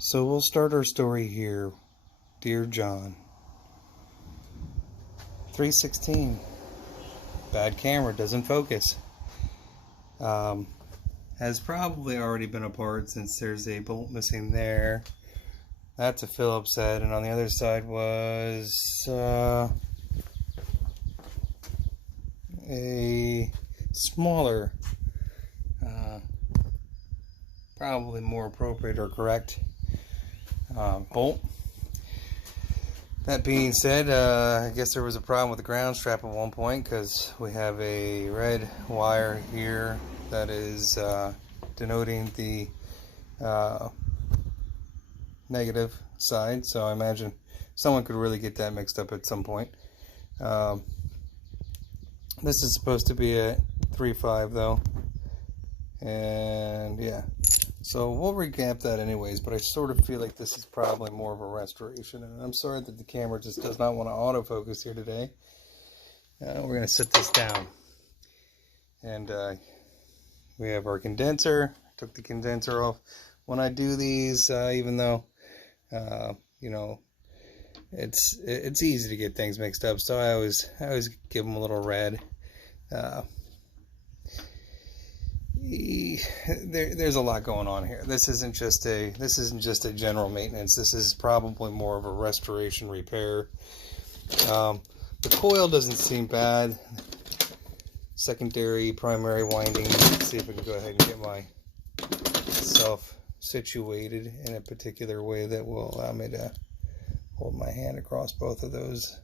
So we'll start our story here. Dear John. 316. Bad camera, doesn't focus. Has probably already been apart since there's a bolt missing there. That's a Phillips head, and on the other side was a smaller, probably more appropriate or correct bolt. That being said, I guess there was a problem with the ground strap at one point because we have a red wire here that is denoting the negative side, so I imagine someone could really get that mixed up at some point. This is supposed to be a 3.5 though, and yeah, so we'll recap that anyways, but I sort of feel like this is probably more of a restoration, and I'm sorry that the camera just does not want to autofocus here today. We're going to sit this down, and we have our condenser. Took the condenser off. When I do these, even though you know, it's easy to get things mixed up, so I always give them a little red. There's a lot going on here. This isn't just a general maintenance. This is probably more of a restoration repair. The coil doesn't seem bad. Secondary, primary winding. Let's see if I can go ahead and get myself situated in a particular way that will allow me to hold my hand across both of those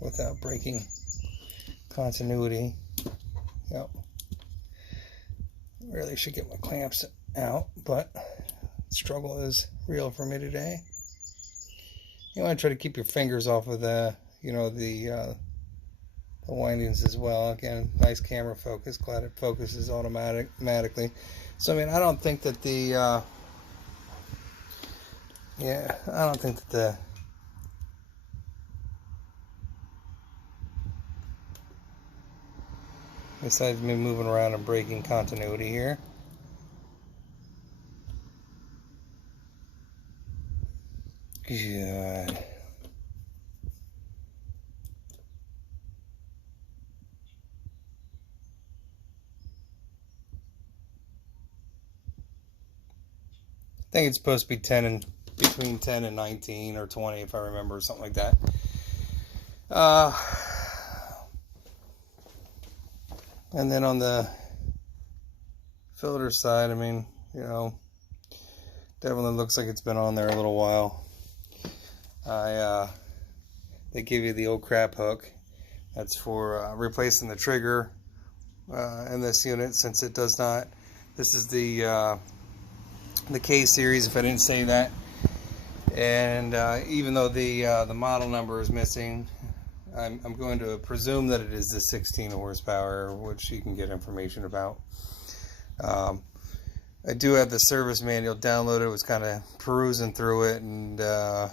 without breaking continuity. Yep. Really should get my clamps out, but the struggle is real for me today. You want to try to keep your fingers off of the, the windings as well. Again, nice camera focus. Glad it focuses automatically. So I mean, I don't think that the besides me moving around and breaking continuity here. Good. I think it's supposed to be between 10 and 19 or 20 if I remember, something like that. And then on the filter side, I mean, definitely looks like it's been on there a little while. They give you the old crap hook. That's for replacing the trigger in this unit, since it does not. This is the K series, if I didn't say that. And even though the model number is missing, I'm going to presume that it is the 16 horsepower, which you can get information about. I do have the service manual downloaded. I was kind of perusing through it, and I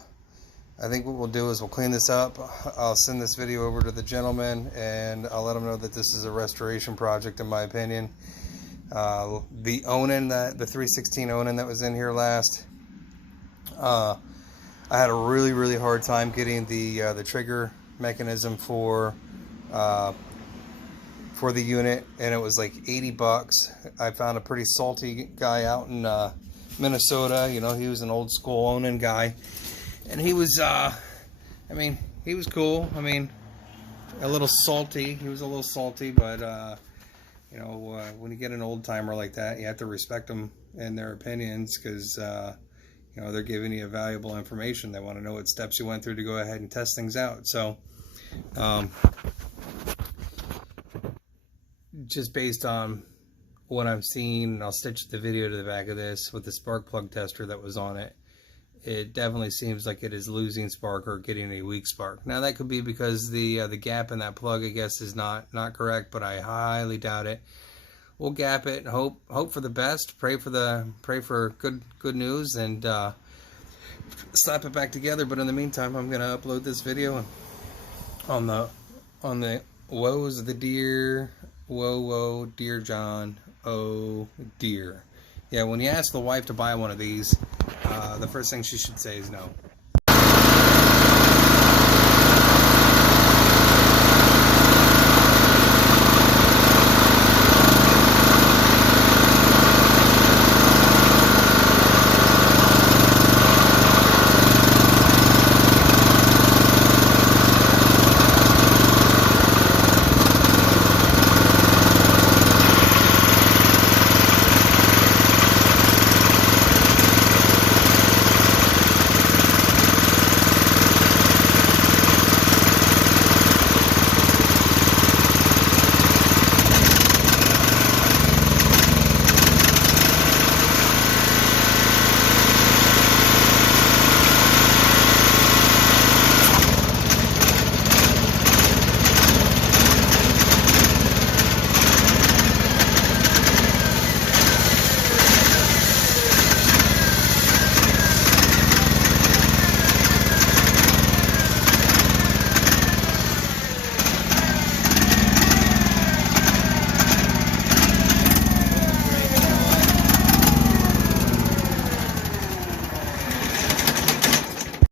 think what we'll do is we'll clean this up. I'll send this video over to the gentleman, and I'll let him know that this is a restoration project, in my opinion. The Onan, the 316 Onan that was in here last, I had a really hard time getting the trigger mechanism for the unit, and it was like $80. I found a pretty salty guy out in Minnesota. He was an old school Onan guy, and he was he was cool. I mean, a little salty. He was a little salty, but when you get an old timer like that, you have to respect them and their opinions, because they're giving you valuable information. They want to know what steps you went through to go ahead and test things out. So just based on what I'm seeing, and I'll stitch the video to the back of this with the spark plug tester that was on it, it definitely seems like it is losing spark or getting a weak spark. Now that could be because the gap in that plug, I guess, is not correct, but I highly doubt it. We'll gap it and hope for the best, pray for good news, and slap it back together. But in the meantime, I'm gonna upload this video on the woes of the deer. Whoa, dear John, oh dear. Yeah, when you ask the wife to buy one of these, the first thing she should say is no.